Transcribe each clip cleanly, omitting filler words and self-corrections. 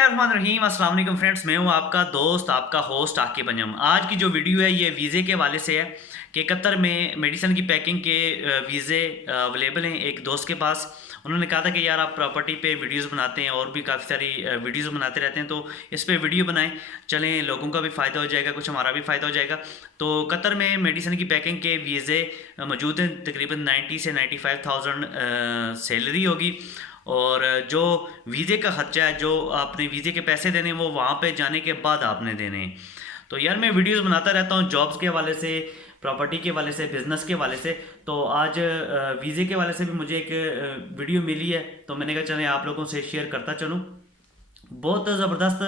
बिस्मिल्लाहिर्रहमानिर्रहीम। अस्सलाम वालेकुम फ्रेंड्स, मैं हूं आपका दोस्त, आपका होस्ट आकिब अंजम। आज की जो वीडियो है ये वीज़े के हवाले से है कि कतर में मेडिसिन की पैकिंग के वीज़े अवेलेबल हैं एक दोस्त के पास। उन्होंने कहा था कि यार आप प्रॉपर्टी पे वीडियोस बनाते हैं और भी काफ़ी सारी वीडियोस बनाते रहते हैं, तो इस पे वीडियो बनाएं। चलें, लोगों का भी फ़ायदा हो जाएगा, कुछ हमारा भी फ़ायदा हो जाएगा। तो कतर में मेडिसिन की पैकिंग के वीज़े मौजूद हैं। तकरीबन 90 से 95,000 सैलरी होगी। और जो वीज़े का ख़र्चा है, जो आपने वीज़े के पैसे देने हैं, वो वहाँ पे जाने के बाद आपने देने हैं। तो यार मैं वीडियोस बनाता रहता हूँ जॉब्स के हवाले से, प्रॉपर्टी के हवाले से, बिज़नेस के हवाले से। तो आज वीज़े के हवाले से भी मुझे एक वीडियो मिली है, तो मैंने कहा चलें आप लोगों से शेयर करता चलूँ। बहुत ज़बरदस्त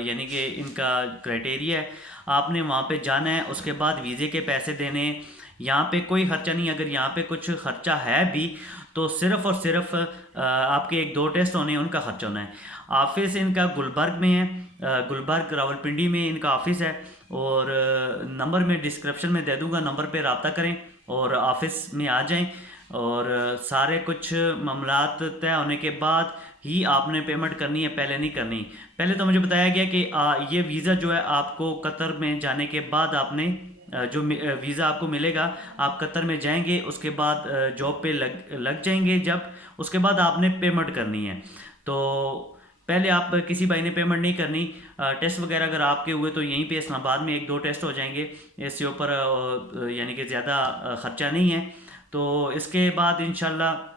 यानी कि इनका क्राइटेरिया है। आपने वहाँ पे जाना है, उसके बाद वीज़े के पैसे देने हैं। यहाँ पे कोई ख़र्चा नहीं। अगर यहाँ पे कुछ ख़र्चा है भी तो सिर्फ़ और सिर्फ आपके एक दो टेस्ट होने हैं, उनका ख़र्चा होना है। ऑफिस इनका गुलबर्ग में है, गुलबर्ग रावलपिंडी में इनका ऑफिस है। और नंबर मैं डिस्क्रिप्शन में दे दूँगा, नंबर पे रब्ता करें और ऑफिस में आ जाएं। और सारे कुछ मामलात तय होने के बाद ही आपने पेमेंट करनी है, पहले नहीं करनी। पहले तो मुझे बताया गया कि ये वीज़ा जो है आपको कतर में जाने के बाद आपने जो वीज़ा आपको मिलेगा, आप कतर में जाएंगे, उसके बाद जॉब पे लग लग जाएंगे जब, उसके बाद आपने पेमेंट करनी है। तो पहले आप किसी भाई ने पेमेंट नहीं करनी। टेस्ट वगैरह अगर आपके हुए तो यहीं पे इस्लामाबाद में एक दो टेस्ट हो जाएंगे, इसके ऊपर यानी कि ज़्यादा ख़र्चा नहीं है। तो इसके बाद इंशाल्लाह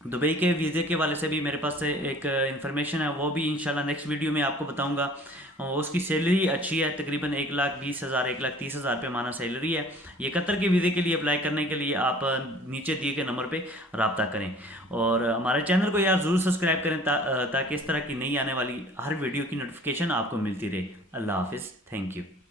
दुबई के वीज़े के वाले से भी मेरे पास से एक इन्फॉर्मेशन है, वो भी इंशाल्लाह नेक्स्ट वीडियो में आपको बताऊंगा। उसकी सैलरी अच्छी है, तकरीबन 1,20,000 1,30,000 रुपये माना सैलरी है। ये कतर के वीज़े के लिए अप्लाई करने के लिए आप नीचे दिए गए नंबर पे रब्ता करें। और हमारे चैनल को यार ज़रूर सब्सक्राइब करें ताकि इस तरह की नई आने वाली हर वीडियो की नोटिफिकेशन आपको मिलती रहे। अल्लाह हाफिज़, थैंक यू।